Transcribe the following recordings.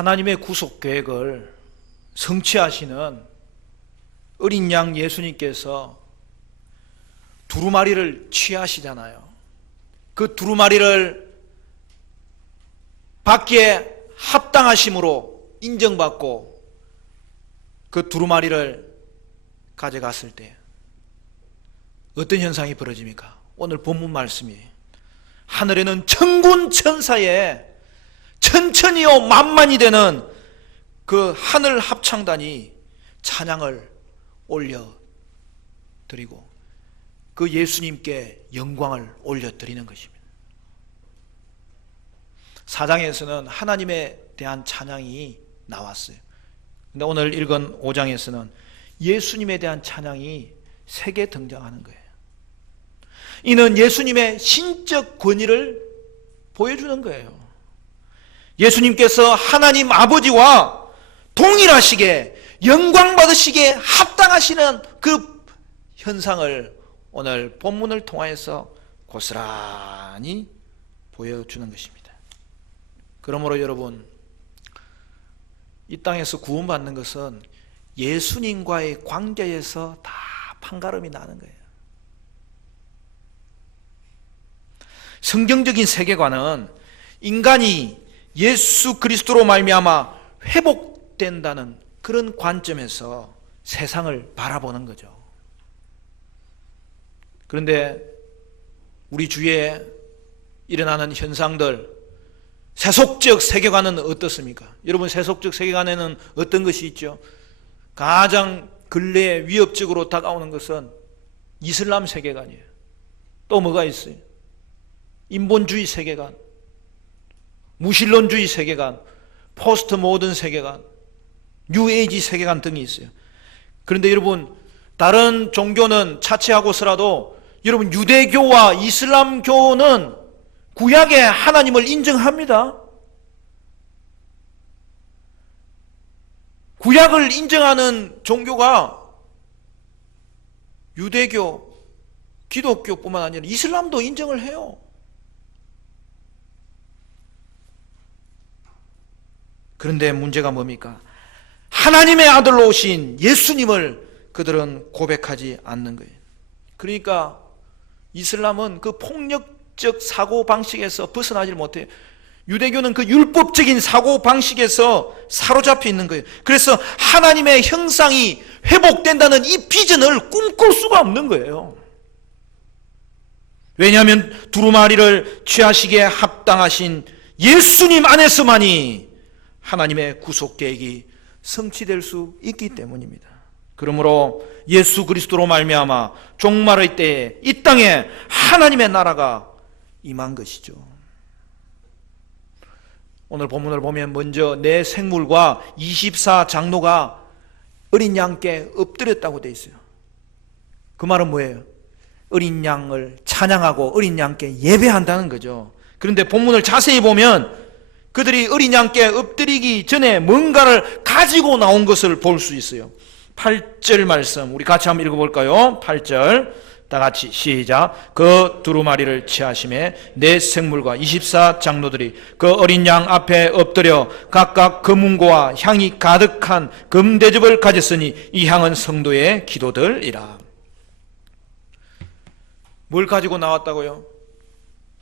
하나님의 구속 계획을 성취하시는 어린 양 예수님께서 두루마리를 취하시잖아요. 그 두루마리를 받기에 합당하심으로 인정받고 그 두루마리를 가져갔을 때 어떤 현상이 벌어집니까? 오늘 본문 말씀이 하늘에는 천군 천사의 천천히요 만만이 되는 그 하늘 합창단이 찬양을 올려드리고 그 예수님께 영광을 올려드리는 것입니다. 4장에서는 하나님에 대한 찬양이 나왔어요. 근데 오늘 읽은 5장에서는 예수님에 대한 찬양이 3개 등장하는 거예요. 이는 예수님의 신적 권위를 보여주는 거예요. 예수님께서 하나님 아버지와 동일하시게 영광 받으시기에 합당하시는 그 현상을 오늘 본문을 통하여서 고스란히 보여주는 것입니다. 그러므로 여러분, 이 땅에서 구원받는 것은 예수님과의 관계에서 다 판가름이 나는 거예요. 성경적인 세계관은 인간이 예수 그리스도로 말미암아 회복된다는 그런 관점에서 세상을 바라보는 거죠. 그런데 우리 주위에 일어나는 현상들, 세속적 세계관은 어떻습니까? 여러분, 세속적 세계관에는 어떤 것이 있죠? 가장 근래에 위협적으로 다가오는 것은 이슬람 세계관이에요. 또 뭐가 있어요? 인본주의 세계관, 무신론주의 세계관, 포스트 모던 세계관, 뉴에이지 세계관 등이 있어요. 그런데 여러분, 다른 종교는 차치하고서라도 여러분, 유대교와 이슬람교는 구약의 하나님을 인정합니다. 구약을 인정하는 종교가 유대교, 기독교뿐만 아니라 이슬람도 인정을 해요. 그런데 문제가 뭡니까? 하나님의 아들로 오신 예수님을 그들은 고백하지 않는 거예요. 그러니까 이슬람은 그 폭력적 사고방식에서 벗어나지 못해요. 유대교는 그 율법적인 사고방식에서 사로잡혀 있는 거예요. 그래서 하나님의 형상이 회복된다는 이 비전을 꿈꿀 수가 없는 거예요. 왜냐하면 두루마리를 취하시기에 합당하신 예수님 안에서만이 하나님의 구속 계획이 성취될 수 있기 때문입니다. 그러므로 예수 그리스도로 말미암아 종말의 때에 이 땅에 하나님의 나라가 임한 것이죠. 오늘 본문을 보면 먼저 내 생물과 24장로가 어린 양께 엎드렸다고 되어 있어요. 그 말은 뭐예요? 어린 양을 찬양하고 어린 양께 예배한다는 거죠. 그런데 본문을 자세히 보면 그들이 어린 양께 엎드리기 전에 뭔가를 가지고 나온 것을 볼 수 있어요. 8절 말씀 우리 같이 한번 읽어볼까요? 8절 다 같이 시작. 그 두루마리를 취하심에 네 생물과 24장로들이 그 어린 양 앞에 엎드려 각각 금은고와 향이 가득한 금대접을 가졌으니 이 향은 성도의 기도들이라. 뭘 가지고 나왔다고요?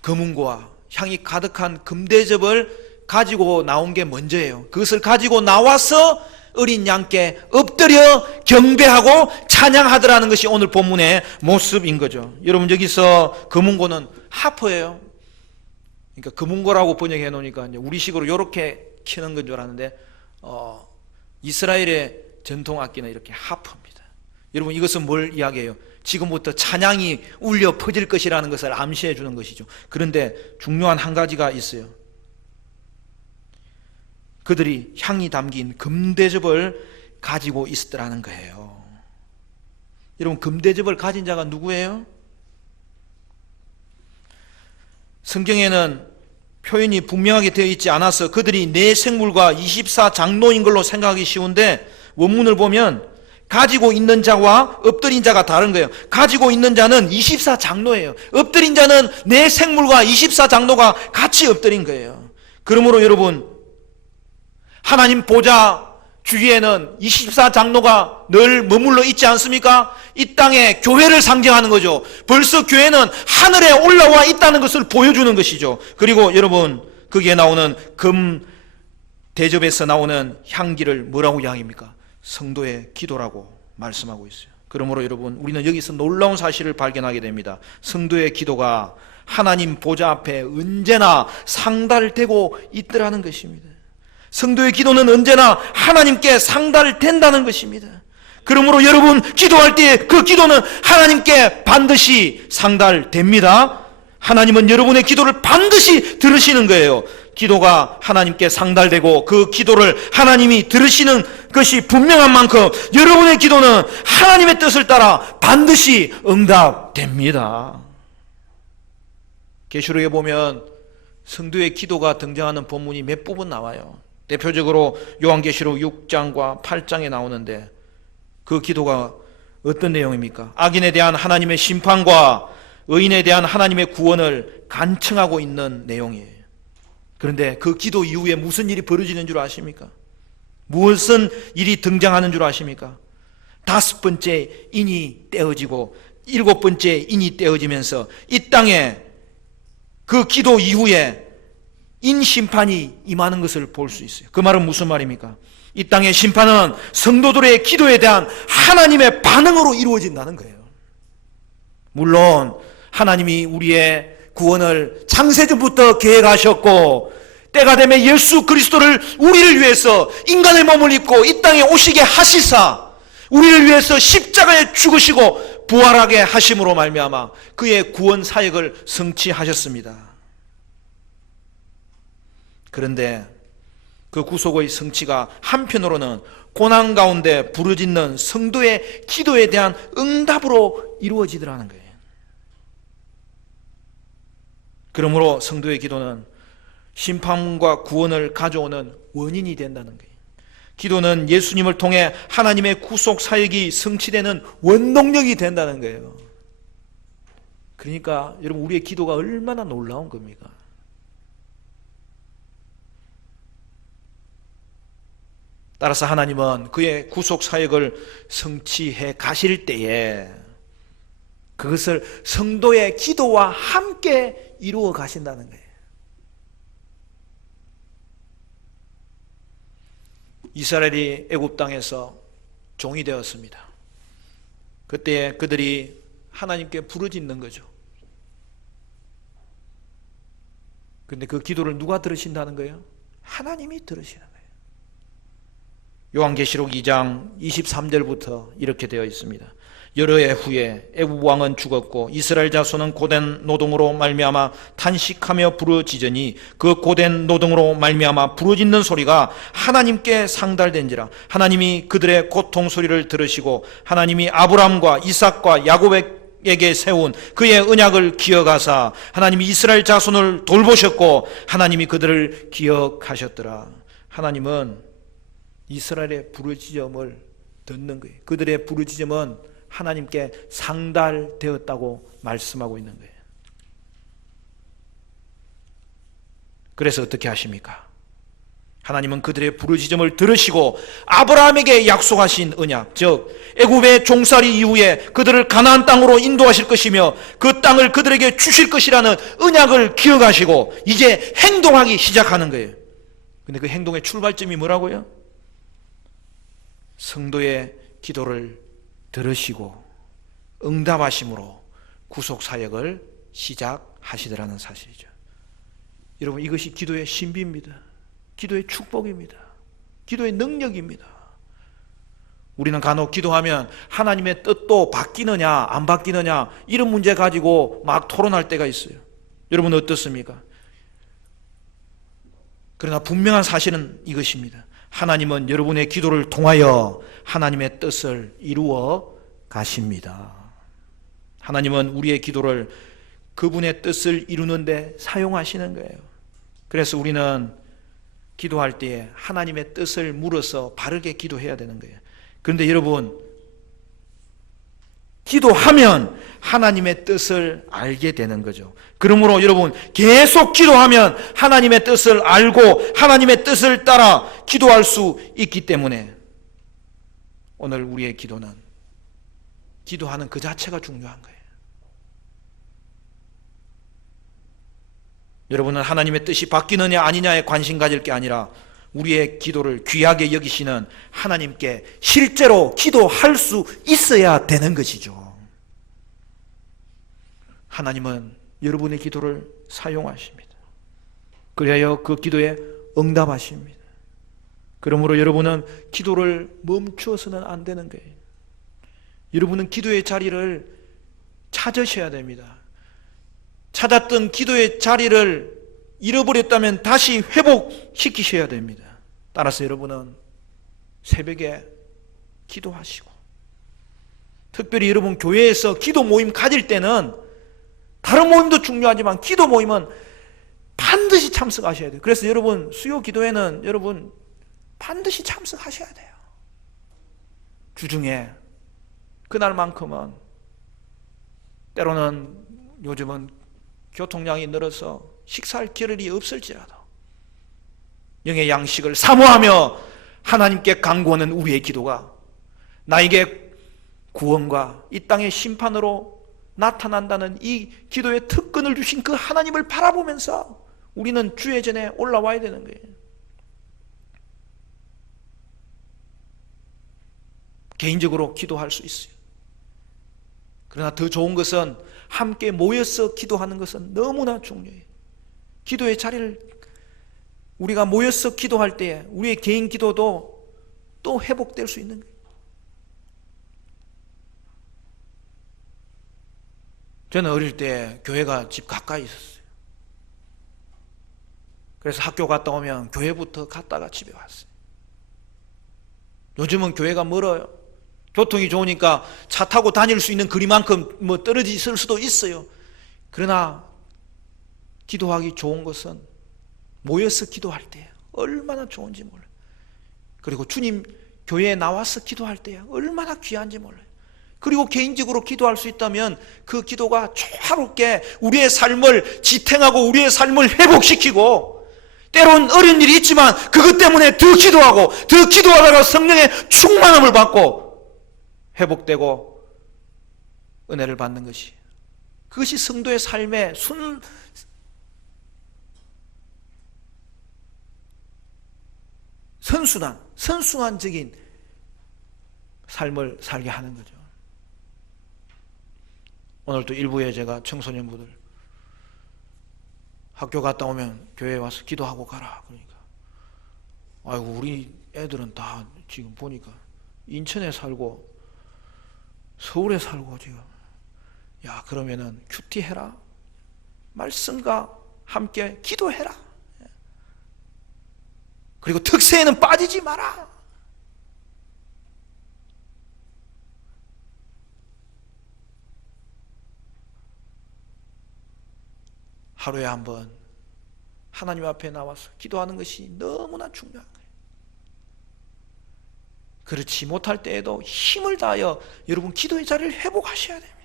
금은고와 향이 가득한 금대접을 가지고 나온 게 먼저예요. 그것을 가지고 나와서 어린 양께 엎드려 경배하고 찬양하더라는 것이 오늘 본문의 모습인 거죠. 여러분, 여기서 금은고는 하퍼예요. 그러니까 금은고라고 번역해 놓으니까 이제 우리식으로 이렇게 키는 건 줄 알았는데 이스라엘의 전통 악기는 이렇게 하퍼입니다. 여러분, 이것은 뭘 이야기해요? 지금부터 찬양이 울려 퍼질 것이라는 것을 암시해 주는 것이죠. 그런데 중요한 한 가지가 있어요. 그들이 향이 담긴 금대접을 가지고 있었더라는 거예요. 여러분, 금대접을 가진 자가 누구예요? 성경에는 표현이 분명하게 되어 있지 않아서 그들이 네 생물과 24장로인 걸로 생각하기 쉬운데 원문을 보면 가지고 있는 자와 엎드린 자가 다른 거예요. 가지고 있는 자는 24장로예요. 엎드린 자는 네 생물과 24장로가 같이 엎드린 거예요. 그러므로 여러분, 하나님 보좌 주위에는 24 장로가 늘 머물러 있지 않습니까? 이 땅에 교회를 상징하는 거죠. 벌써 교회는 하늘에 올라와 있다는 것을 보여주는 것이죠. 그리고 여러분, 거기에 나오는 금 대접에서 나오는 향기를 뭐라고 향입니까? 성도의 기도라고 말씀하고 있어요. 그러므로 여러분, 우리는 여기서 놀라운 사실을 발견하게 됩니다. 성도의 기도가 하나님 보좌 앞에 언제나 상달되고 있더라는 것입니다. 성도의 기도는 언제나 하나님께 상달된다는 것입니다. 그러므로 여러분, 기도할 때 그 기도는 하나님께 반드시 상달됩니다. 하나님은 여러분의 기도를 반드시 들으시는 거예요. 기도가 하나님께 상달되고 그 기도를 하나님이 들으시는 것이 분명한 만큼 여러분의 기도는 하나님의 뜻을 따라 반드시 응답됩니다. 계시록에 보면 성도의 기도가 등장하는 본문이 몇 부분 나와요. 대표적으로 요한계시록 6장과 8장에 나오는데 그 기도가 어떤 내용입니까? 악인에 대한 하나님의 심판과 의인에 대한 하나님의 구원을 간청하고 있는 내용이에요. 그런데 그 기도 이후에 무슨 일이 벌어지는 줄 아십니까? 무슨 일이 등장하는 줄 아십니까? 5번째 인이 떼어지고 7번째 인이 떼어지면서 이 땅에 그 기도 이후에 인심판이 임하는 것을 볼 수 있어요. 그 말은 무슨 말입니까? 이 땅의 심판은 성도들의 기도에 대한 하나님의 반응으로 이루어진다는 거예요. 물론 하나님이 우리의 구원을 창세전부터 계획하셨고 때가 되면 예수 그리스도를 우리를 위해서 인간의 몸을 입고 이 땅에 오시게 하시사 우리를 위해서 십자가에 죽으시고 부활하게 하심으로 말미암아 그의 구원 사역을 성취하셨습니다. 그런데 그 구속의 성취가 한편으로는 고난 가운데 부르짖는 성도의 기도에 대한 응답으로 이루어지더라는 거예요. 그러므로 성도의 기도는 심판과 구원을 가져오는 원인이 된다는 거예요. 기도는 예수님을 통해 하나님의 구속 사역이 성취되는 원동력이 된다는 거예요. 그러니까 여러분, 우리의 기도가 얼마나 놀라운 겁니까? 따라서 하나님은 그의 구속 사역을 성취해 가실 때에 그것을 성도의 기도와 함께 이루어 가신다는 거예요. 이스라엘이 애굽 땅에서 종이 되었습니다. 그때 그들이 하나님께 부르짖는 거죠. 그런데 그 기도를 누가 들으신다는 거예요? 하나님이 들으시는 거예요. 요한계시록 2장 23절부터 이렇게 되어 있습니다. 여러 해 후에 애굽 왕은 죽었고 이스라엘 자손은 고된 노동으로 말미암아 탄식하며 부르짖으니 그 고된 노동으로 말미암아 부르짖는 소리가 하나님께 상달된지라. 하나님이 그들의 고통 소리를 들으시고 하나님이 아브라함과 이삭과 야곱에게 세운 그의 언약을 기억하사 하나님이 이스라엘 자손을 돌보셨고 하나님이 그들을 기억하셨더라. 하나님은 이스라엘의 부르짖음을 듣는 거예요. 그들의 부르짖음은 하나님께 상달되었다고 말씀하고 있는 거예요. 그래서 어떻게 하십니까? 하나님은 그들의 부르짖음을 들으시고 아브라함에게 약속하신 언약, 즉 애굽의 종살이 이후에 그들을 가나안 땅으로 인도하실 것이며 그 땅을 그들에게 주실 것이라는 언약을 기억하시고 이제 행동하기 시작하는 거예요. 근데 그 행동의 출발점이 뭐라고요? 성도의 기도를 들으시고 응답하심으로 구속 사역을 시작하시더라는 사실이죠. 여러분, 이것이 기도의 신비입니다. 기도의 축복입니다. 기도의 능력입니다. 우리는 간혹 기도하면 하나님의 뜻도 바뀌느냐 안 바뀌느냐 이런 문제 가지고 막 토론할 때가 있어요. 여러분 어떻습니까? 그러나 분명한 사실은 이것입니다. 하나님은 여러분의 기도를 통하여 하나님의 뜻을 이루어 가십니다. 하나님은 우리의 기도를 그분의 뜻을 이루는데 사용하시는 거예요. 그래서 우리는 기도할 때에 하나님의 뜻을 물어서 바르게 기도해야 되는 거예요. 그런데 여러분, 기도하면 하나님의 뜻을 알게 되는 거죠. 그러므로 여러분, 계속 기도하면 하나님의 뜻을 알고 하나님의 뜻을 따라 기도할 수 있기 때문에 오늘 우리의 기도는 기도하는 그 자체가 중요한 거예요. 여러분은 하나님의 뜻이 바뀌느냐 아니냐에 관심 가질 게 아니라 우리의 기도를 귀하게 여기시는 하나님께 실제로 기도할 수 있어야 되는 것이죠. 하나님은 여러분의 기도를 사용하십니다. 그래야 그 기도에 응답하십니다. 그러므로 여러분은 기도를 멈추어서는 안 되는 거예요. 여러분은 기도의 자리를 찾으셔야 됩니다. 찾았던 기도의 자리를 잃어버렸다면 다시 회복시키셔야 됩니다. 따라서 여러분은 새벽에 기도하시고, 특별히 여러분 교회에서 기도 모임 가질 때는 다른 모임도 중요하지만 기도 모임은 반드시 참석하셔야 돼요. 그래서 여러분 수요 기도회는 여러분 반드시 참석하셔야 돼요. 주중에 그날만큼은, 때로는 요즘은 교통량이 늘어서 식사할 겨를이 없을지라도 영의 양식을 사모하며 하나님께 간구하는 우리의 기도가 나에게 구원과 이 땅의 심판으로 나타난다는 이 기도의 특권을 주신 그 하나님을 바라보면서 우리는 주의 전에 올라와야 되는 거예요. 개인적으로 기도할 수 있어요. 그러나 더 좋은 것은 함께 모여서 기도하는 것은 너무나 중요해요. 기도의 자리를 우리가 모여서 기도할 때에 우리의 개인 기도도 또 회복될 수 있는 거예요. 저는 어릴 때 교회가 집 가까이 있었어요. 그래서 학교 갔다 오면 교회부터 갔다가 집에 왔어요. 요즘은 교회가 멀어요. 교통이 좋으니까 차 타고 다닐 수 있는 거리만큼 떨어져 있을 수도 있어요. 그러나 기도하기 좋은 것은 모여서 기도할 때 얼마나 좋은지 몰라요. 그리고 주님 교회에 나와서 기도할 때 얼마나 귀한지 몰라요. 그리고 개인적으로 기도할 수 있다면 그 기도가 조화롭게 우리의 삶을 지탱하고 우리의 삶을 회복시키고, 때론 어려운 일이 있지만 그것 때문에 더 기도하고 더 기도하다가 성령의 충만함을 받고 회복되고 은혜를 받는 것이, 그것이 성도의 삶의 선순환적인 삶을 살게 하는 거죠. 오늘도 일부에 제가 청소년부들 학교 갔다 오면 교회에 와서 기도하고 가라 그러니까, 아이고 우리 애들은 다 지금 보니까 인천에 살고 서울에 살고 지금, 야 그러면은 큐티 해라, 말씀과 함께 기도해라, 그리고 특세에는 빠지지 마라. 하루에 한 번 하나님 앞에 나와서 기도하는 것이 너무나 중요한 거예요. 그렇지 못할 때에도 힘을 다하여 여러분 기도의 자리를 회복하셔야 됩니다.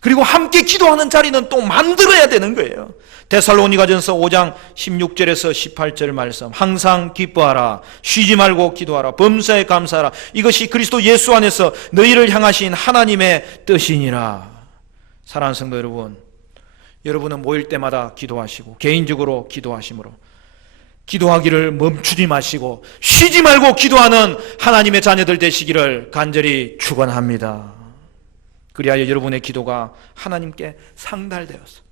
그리고 함께 기도하는 자리는 또 만들어야 되는 거예요. 데살로니가전서 5장 16절에서 18절 말씀, 항상 기뻐하라, 쉬지 말고 기도하라, 범사에 감사하라, 이것이 그리스도 예수 안에서 너희를 향하신 하나님의 뜻이니라. 사랑하는 성도 여러분, 여러분은 모일 때마다 기도하시고 개인적으로 기도하심으로 기도하기를 멈추지 마시고 쉬지 말고 기도하는 하나님의 자녀들 되시기를 간절히 축원합니다. 그리하여 여러분의 기도가 하나님께 상달되어서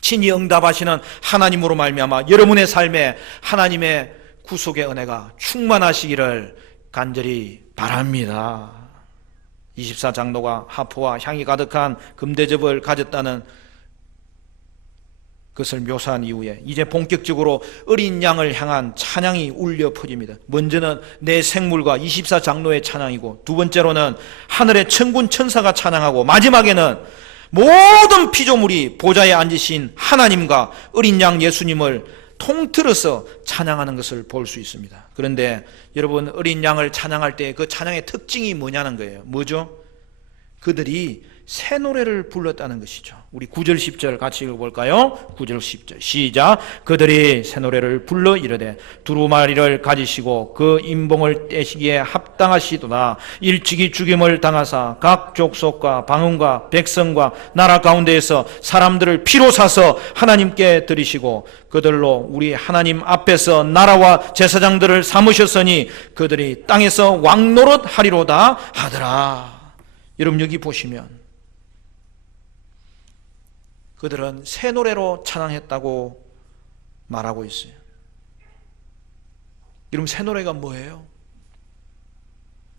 친히 응답하시는 하나님으로 말미암아 여러분의 삶에 하나님의 구속의 은혜가 충만하시기를 간절히 바랍니다. 24장로가 하포와 향이 가득한 금대접을 가졌다는 그것을 묘사한 이후에 이제 본격적으로 어린 양을 향한 찬양이 울려 퍼집니다. 먼저는 내 생물과 24장로의 찬양이고, 두 번째로는 하늘의 천군 천사가 찬양하고, 마지막에는 모든 피조물이 보좌에 앉으신 하나님과 어린 양 예수님을 통틀어서 찬양하는 것을 볼 수 있습니다. 그런데 여러분, 어린 양을 찬양할 때 그 찬양의 특징이 뭐냐는 거예요. 뭐죠? 그들이 새 노래를 불렀다는 것이죠. 우리 9절 10절 같이 읽어볼까요? 9절 10절 시작. 그들이 새 노래를 불러 이르되 두루마리를 가지시고 그 인봉을 떼시기에 합당하시도다. 일찍이 죽임을 당하사 각 족속과 방언과 백성과 나라 가운데에서 사람들을 피로 사서 하나님께 드리시고 그들로 우리 하나님 앞에서 나라와 제사장들을 삼으셨으니 그들이 땅에서 왕노릇 하리로다 하더라. 여러분, 여기 보시면 그들은 새 노래로 찬양했다고 말하고 있어요. 여러분, 새 노래가 뭐예요?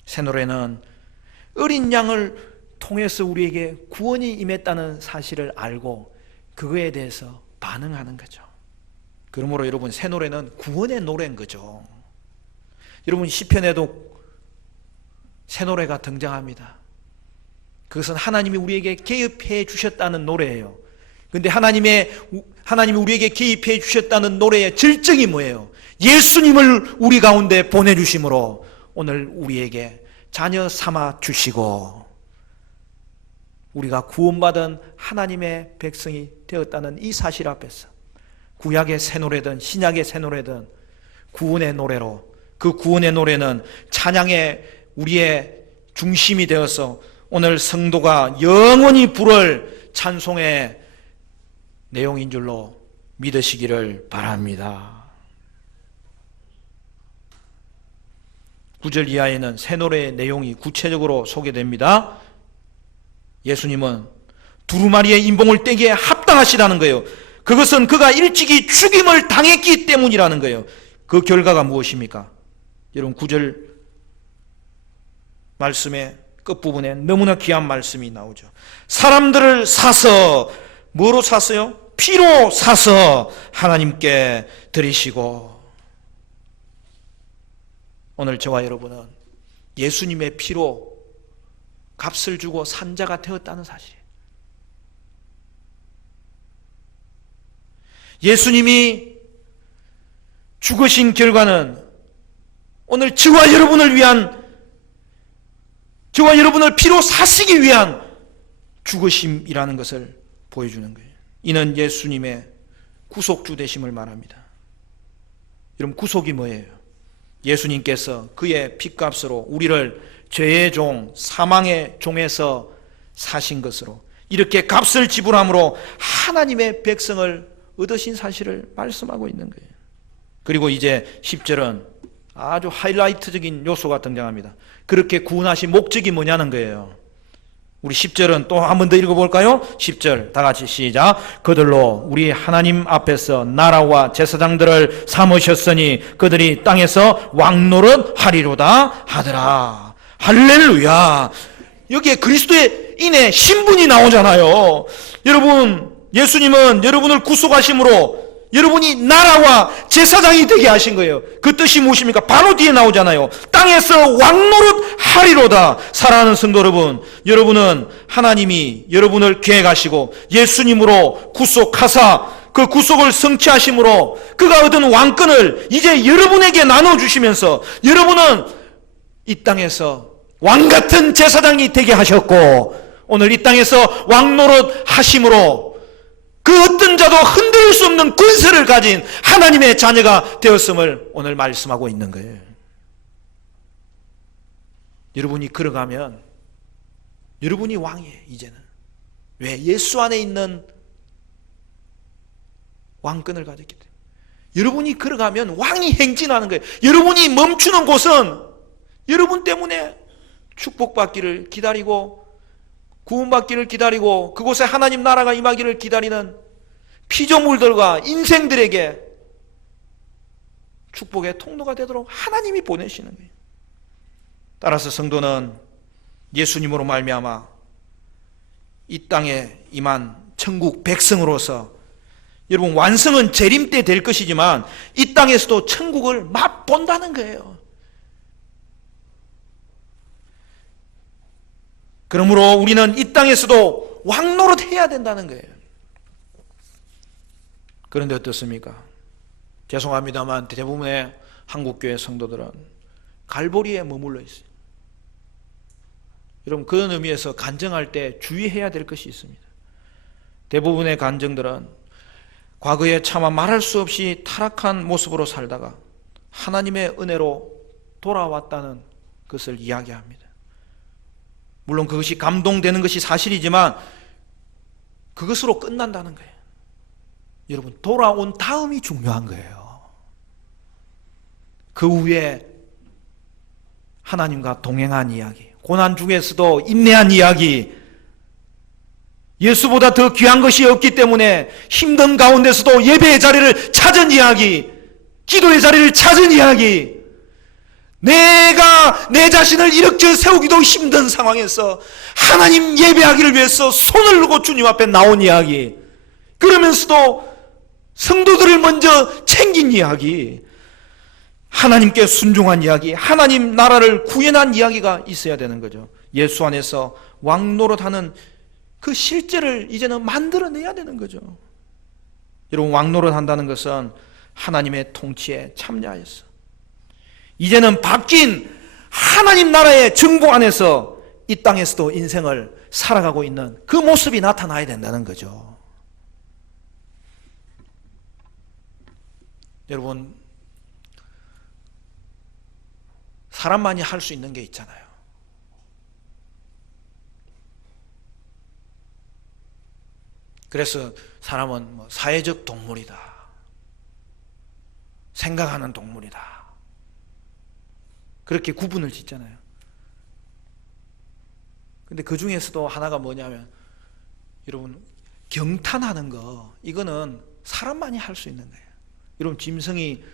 새 노래는 어린 양을 통해서 우리에게 구원이 임했다는 사실을 알고 그거에 대해서 반응하는 거죠. 그러므로 여러분, 새 노래는 구원의 노래인 거죠. 여러분, 시편에도 새 노래가 등장합니다. 그것은 하나님이 우리에게 개입해 주셨다는 노래예요. 그런데 하나님이 우리에게 개입해 주셨다는 노래의 절정이 뭐예요? 예수님을 우리 가운데 보내주심으로 오늘 우리에게 자녀 삼아 주시고 우리가 구원받은 하나님의 백성이 되었다는 이 사실 앞에서 구약의 새 노래든 신약의 새 노래든 구원의 노래로, 그 구원의 노래는 찬양의 우리의 중심이 되어서 오늘 성도가 영원히 부를 찬송의 내용인 줄로 믿으시기를 바랍니다. 9절 이하에는 새 노래의 내용이 구체적으로 소개됩니다. 예수님은 두루마리의 인봉을 떼기에 합당하시다는 거예요. 그것은 그가 일찍이 죽임을 당했기 때문이라는 거예요. 그 결과가 무엇입니까? 여러분, 9절 말씀의 끝부분에 너무나 귀한 말씀이 나오죠. 사람들을 사서, 뭐로 샀어요? 피로 사서 하나님께 드리시고. 오늘 저와 여러분은 예수님의 피로 값을 주고 산 자가 되었다는 사실. 예수님이 죽으신 결과는 오늘 저와 여러분을 위한, 저와 여러분을 피로 사시기 위한 죽으심이라는 것을 보여주는 거예요. 이는 예수님의 구속주 되심을 말합니다. 여러분, 구속이 뭐예요? 예수님께서 그의 피값으로 우리를 죄의 종, 사망의 종에서 사신 것으로 이렇게 값을 지불함으로 하나님의 백성을 얻으신 사실을 말씀하고 있는 거예요. 그리고 이제 10절은 아주 하이라이트적인 요소가 등장합니다. 그렇게 구원하신 목적이 뭐냐는 거예요. 우리 10절은 또 한 번 더 읽어볼까요? 10절 다 같이 시작. 그들로 우리 하나님 앞에서 나라와 제사장들을 삼으셨으니 그들이 땅에서 왕노릇 하리로다 하더라. 할렐루야. 여기에 그리스도의 인의 신분이 나오잖아요. 여러분, 예수님은 여러분을 구속하심으로 여러분이 나라와 제사장이 되게 하신 거예요. 그 뜻이 무엇입니까? 바로 뒤에 나오잖아요. 땅에서 왕노릇 하리로다. 사랑하는 성도 여러분, 여러분은 하나님이 여러분을 계획하시고 예수님으로 구속하사 그 구속을 성취하심으로 그가 얻은 왕권을 이제 여러분에게 나눠주시면서 여러분은 이 땅에서 왕같은 제사장이 되게 하셨고 오늘 이 땅에서 왕노릇 하심으로 그 어떤 자도 흔들 수 없는 권세를 가진 하나님의 자녀가 되었음을 오늘 말씀하고 있는 거예요. 여러분이 걸어가면 여러분이 왕이에요. 이제는. 왜? 예수 안에 있는 왕권을 가졌기 때문에. 여러분이 걸어가면 왕이 행진하는 거예요. 여러분이 멈추는 곳은 여러분 때문에 축복받기를 기다리고 구원받기를 기다리고 그곳에 하나님 나라가 임하기를 기다리는 피조물들과 인생들에게 축복의 통로가 되도록 하나님이 보내시는 거예요. 따라서 성도는 예수님으로 말미암아 이 땅에 임한 천국 백성으로서 여러분 완성은 재림 때 될 것이지만 이 땅에서도 천국을 맛본다는 거예요. 그러므로 우리는 이 땅에서도 왕노릇 해야 된다는 거예요. 그런데 어떻습니까? 죄송합니다만 대부분의 한국교회 성도들은 갈보리에 머물러 있어요. 여러분, 그런 의미에서 간증할 때 주의해야 될 것이 있습니다. 대부분의 간증들은 과거에 차마 말할 수 없이 타락한 모습으로 살다가 하나님의 은혜로 돌아왔다는 것을 이야기합니다. 물론 그것이 감동되는 것이 사실이지만 그것으로 끝난다는 거예요. 여러분, 돌아온 다음이 중요한 거예요. 그 후에 하나님과 동행한 이야기, 고난 중에서도 인내한 이야기, 예수보다 더 귀한 것이 없기 때문에 힘든 가운데서도 예배의 자리를 찾은 이야기, 기도의 자리를 찾은 이야기, 내가 내 자신을 일으켜 세우기도 힘든 상황에서 하나님 예배하기를 위해서 손을 들고 주님 앞에 나온 이야기, 그러면서도 성도들을 먼저 챙긴 이야기, 하나님께 순종한 이야기, 하나님 나라를 구현한 이야기가 있어야 되는 거죠. 예수 안에서 왕노릇하는 그 실제를 이제는 만들어내야 되는 거죠. 여러분, 왕노릇한다는 것은 하나님의 통치에 참여하였어. 이제는 바뀐 하나님 나라의 정부 안에서 이 땅에서도 인생을 살아가고 있는 그 모습이 나타나야 된다는 거죠. 여러분, 사람만이 할 수 있는 게 있잖아요. 그래서 사람은 사회적 동물이다, 생각하는 동물이다, 그렇게 구분을 짓잖아요. 근데 그 중에서도 하나가 뭐냐면, 여러분, 경탄하는 거, 이거는 사람만이 할 수 있는 거예요. 여러분, 짐승이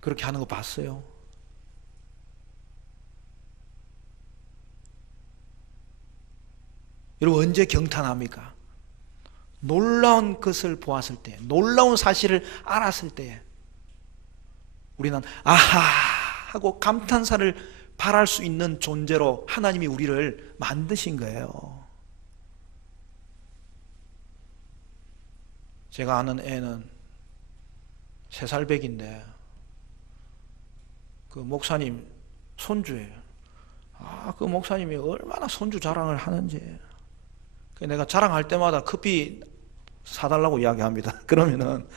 그렇게 하는 거 봤어요? 여러분, 언제 경탄합니까? 놀라운 것을 보았을 때, 놀라운 사실을 알았을 때 우리는 아하 하고 감탄사를 발할 수 있는 존재로 하나님이 우리를 만드신 거예요. 제가 아는 애는 3살배기인데 그 목사님 손주예요. 그 목사님이 얼마나 손주 자랑을 하는지. 내가 자랑할 때마다 커피 사달라고 이야기합니다. 그러면은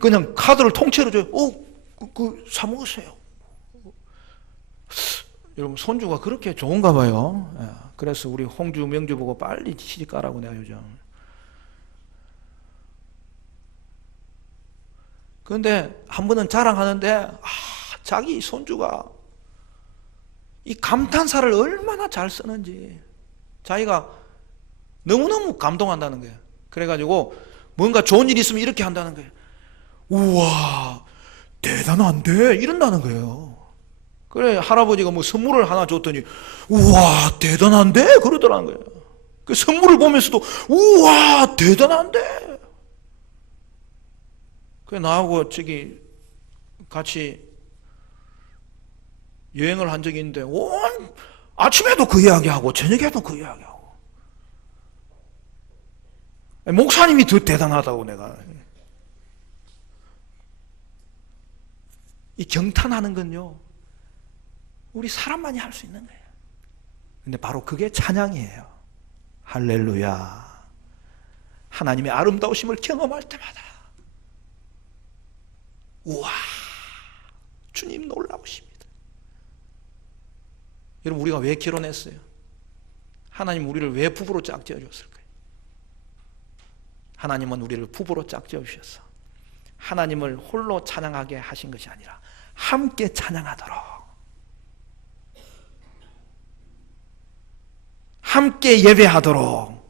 그냥 카드를 통째로 줘요. 사 먹으세요. 여러분, 손주가 그렇게 좋은가 봐요. 그래서 우리 홍주 명주 보고 빨리 시집 가라고 내가 요즘. 그런데 한 번은 자랑하는데 자기 손주가 이 감탄사를 얼마나 잘 쓰는지 자기가 너무너무 감동한다는 거예요. 그래가지고 뭔가 좋은 일 있으면 이렇게 한다는 거예요. 우와, 대단한데? 이런다는 거예요. 그래, 할아버지가 뭐 선물을 하나 줬더니 우와, 대단한데? 그러더라는 거예요. 그 선물을 보면서도 우와, 대단한데? 그래, 나하고 저기 같이 여행을 한 적이 있는데 아침에도 그 이야기하고 저녁에도 그 이야기하고. 목사님이 더 대단하다고 내가. 이 경탄하는 건요, 우리 사람만이 할 수 있는 거예요. 근데 바로 그게 찬양이에요. 할렐루야. 하나님의 아름다우심을 경험할 때마다 우와, 주님 놀라우십니다. 여러분, 우리가 왜 결혼했어요? 하나님 우리를 왜 부부로 짝지어 줬을까요? 하나님은 우리를 부부로 짝지어 주셔서 하나님을 홀로 찬양하게 하신 것이 아니라 함께 찬양하도록, 함께 예배하도록,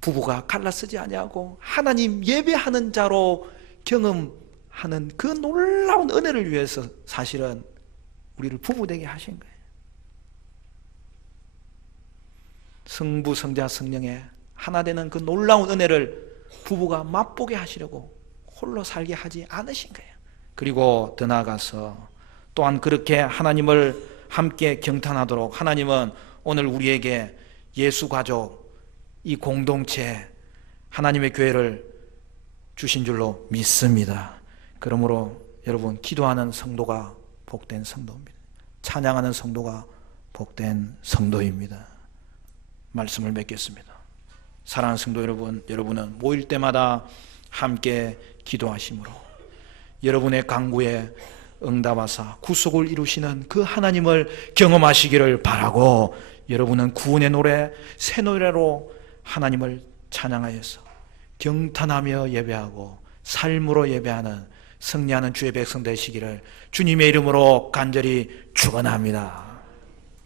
부부가 갈라서지 아니하고 하나님 예배하는 자로 경험하는 그 놀라운 은혜를 위해서 사실은 우리를 부부되게 하신 거예요. 성부, 성자, 성령의 하나 되는 그 놀라운 은혜를 부부가 맛보게 하시려고 홀로 살게 하지 않으신 거예요. 그리고 더 나아가서 또한 그렇게 하나님을 함께 경탄하도록 하나님은 오늘 우리에게 예수 가족, 이 공동체, 하나님의 교회를 주신 줄로 믿습니다. 그러므로 여러분, 기도하는 성도가 복된 성도입니다. 찬양하는 성도가 복된 성도입니다. 말씀을 맺겠습니다. 사랑하는 성도 여러분, 여러분은 모일 때마다 함께 기도하심으로 여러분의 간구에 응답하사 구속을 이루시는 그 하나님을 경험하시기를 바라고, 여러분은 구원의 노래, 새 노래로 하나님을 찬양하여서 경탄하며 예배하고 삶으로 예배하는 승리하는 주의 백성 되시기를 주님의 이름으로 간절히 축원합니다.